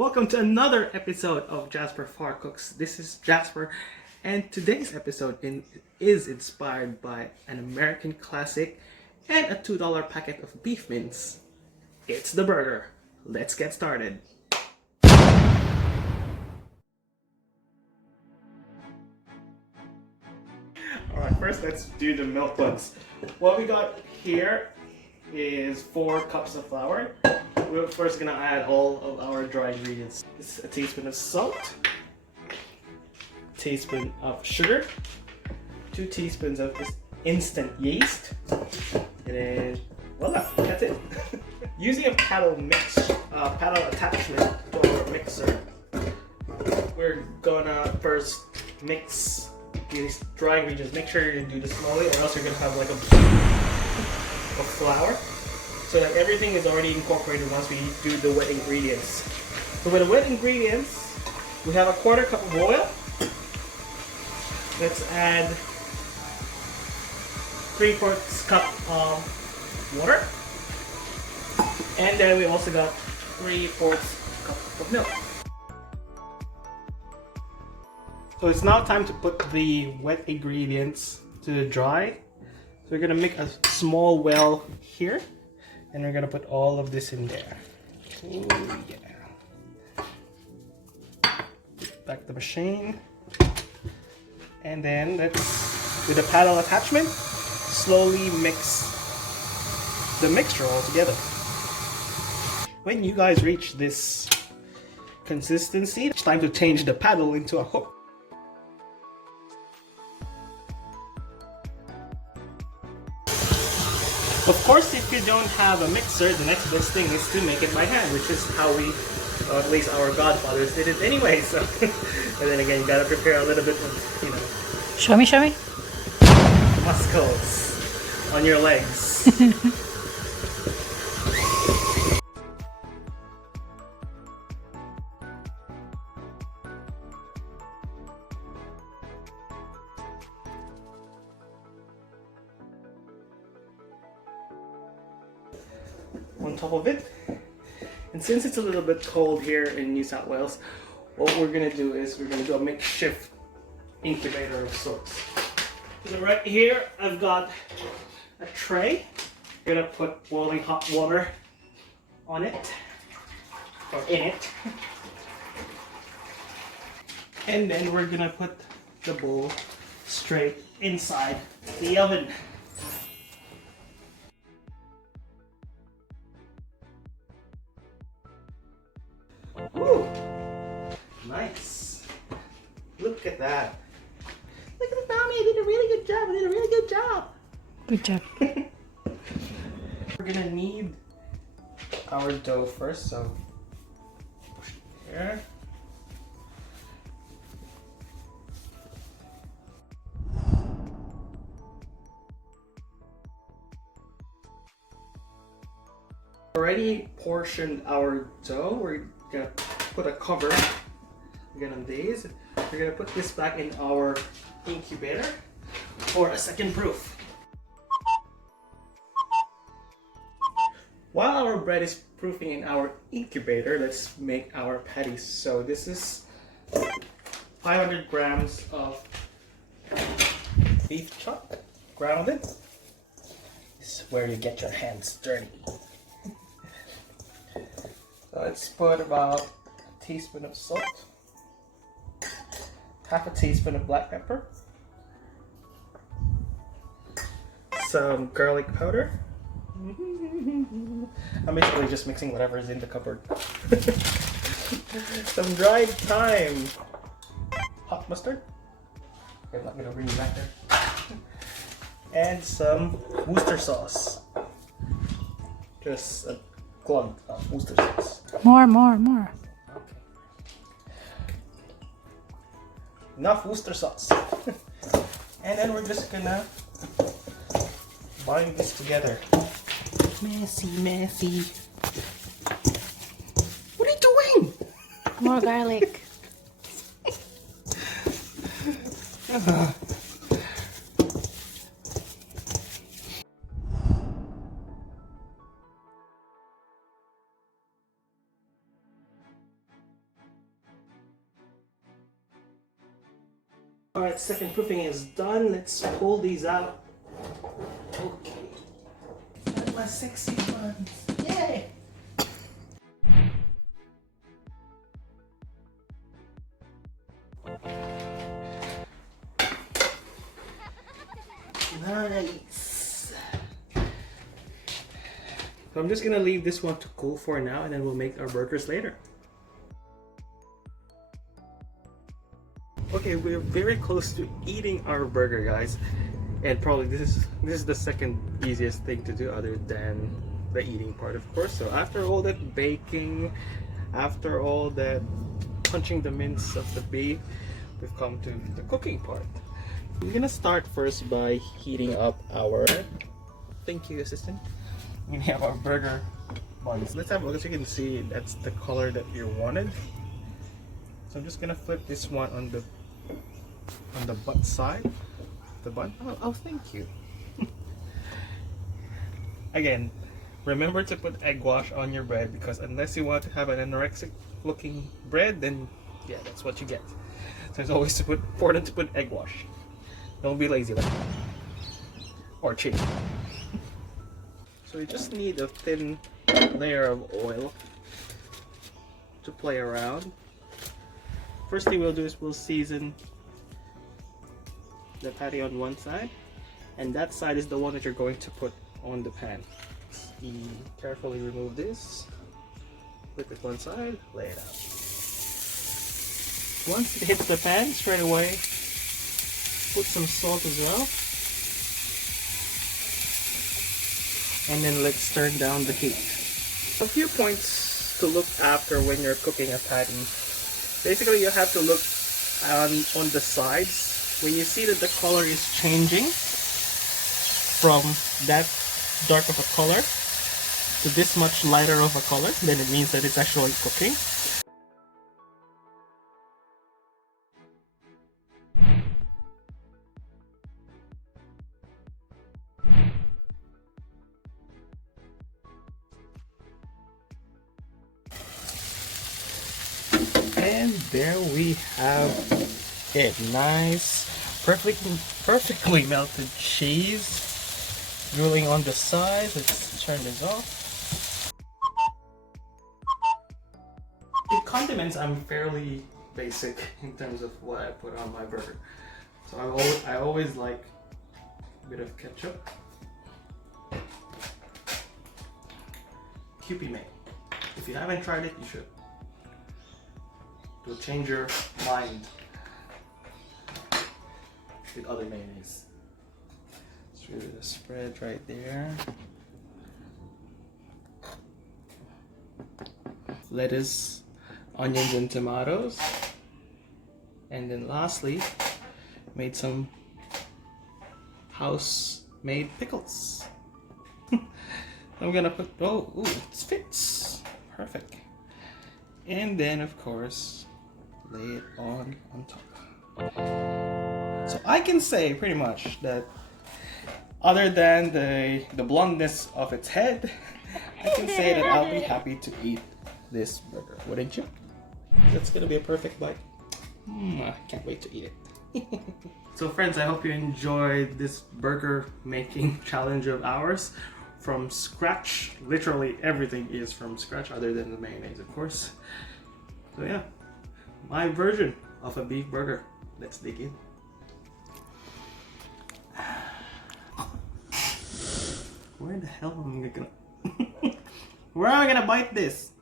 Welcome to another episode of JasperFarCooks. This is Jasper, and today's episode is inspired by an American classic and a $2 packet of beef mince. It's the burger. Let's get started. Alright, first let's do the milk buns. What we got here is 4 cups of flour. We're first gonna add all of our dry ingredients. It's a teaspoon of salt, a teaspoon of sugar, 2 teaspoons of this instant yeast, and then voila, that's it. Using a paddle attachment to our mixer, we're gonna first mix these dry ingredients. Make sure you do this slowly, or else you're gonna have like a flour. So that everything is already incorporated once we do the wet ingredients. So with the wet ingredients, we have a 1/4 cup of oil. Let's add 3/4 cup of water. And then we also got 3/4 cup of milk. So it's now time to put the wet ingredients to the dry. So we're gonna make a small well here. And we're gonna put all of this in there. Ooh, yeah. Back the machine. And then let's, with the paddle attachment, slowly mix the mixture all together. When you guys reach this consistency, it's time to change the paddle into a hook. Of course, if you don't have a mixer, the next best thing is to make it by hand, which is how we, or at least our godfathers did it anyway. So, and then again, you gotta prepare a little bit of, you know. Show me. Muscles on your legs. On top of it, and since it's a little bit cold here in New South Wales, what we're gonna do is we're gonna do a makeshift incubator of sorts. So right here I've got a tray. I'm gonna put boiling hot water on it, or in it, and then we're gonna put the bowl straight inside the oven. Woo! Nice. Look at that. Look at the mommy. I did a really good job. I did a really good job. Good job. We're gonna need our dough first, so push it here. Already portioned our dough. We're gonna put a cover again on these. We're gonna put this back in our incubator for a second proof. While our bread is proofing in our incubator, let's make our patties. So this is 500 grams of beef chuck, grounded. This is where you get your hands dirty. So let's put about a teaspoon of salt, half a teaspoon of black pepper, some garlic powder. I'm basically just mixing whatever is in the cupboard. Some dried thyme, hot mustard. I'm not gonna bring you back there. And some Worcester sauce. Just a glug of Worcester sauce. More. Okay. Enough Worcester sauce. And then we're just gonna bind this together. Messy. What are you doing? More garlic. Alright, second proofing is done. Let's pull these out. Okay. Got my sexy buns. Yay! Nice. So I'm just gonna leave this one to cool for now, and then we'll make our burgers later. Okay, we're very close to eating our burger, guys, and probably this is the second easiest thing to do other than the eating part, of course. So after all that baking, after all that punching the mince of the beef, we've come to the cooking part. We're gonna start first by heating up our, thank you assistant, we have our burger buns. Let's have a look. As you can see, that's the color that you wanted. So I'm just gonna flip this one on the butt side, the bun. Oh, thank you. Again, remember to put egg wash on your bread, because unless you want to have an anorexic looking bread, then yeah, that's what you get. So it's always important to put egg wash. Don't be lazy like that. Or cheap. So we just need a thin layer of oil to play around. First thing we'll do is we'll season the patty on one side, and that side is the one that you're going to put on the pan. You carefully remove this, flip it one side, lay it out. Once it hits the pan, straight away put some salt as well, and then let's turn down the heat. A few points to look after when you're cooking a patty. Basically, you have to look on the sides. When you see that the color is changing from that dark of a color to this much lighter of a color, then it means that it's actually cooking. And there we have it. Nice, perfectly melted cheese drooling on the sides. Let's turn this off. The condiments, I'm fairly basic in terms of what I put on my burger. So I always like a bit of ketchup. Kewpie May. If you haven't tried it, you should. It will change your mind with other mayonnaise. Let's do the spread right there. Lettuce, onions, and tomatoes. And then lastly, made some house-made pickles. I'm gonna put, ooh, it fits. Perfect. And then, of course, lay it on top. So I can say pretty much that other than the blondness of its head, I can say that I'll be happy to eat this burger, wouldn't you? That's gonna be a perfect bite. I can't wait to eat it. So friends, I hope you enjoyed this burger making challenge of ours from scratch. Literally everything is from scratch other than the mayonnaise, of course. So yeah, my version of a beef burger. Let's dig in. Where the hell am I gonna where am I gonna bite this?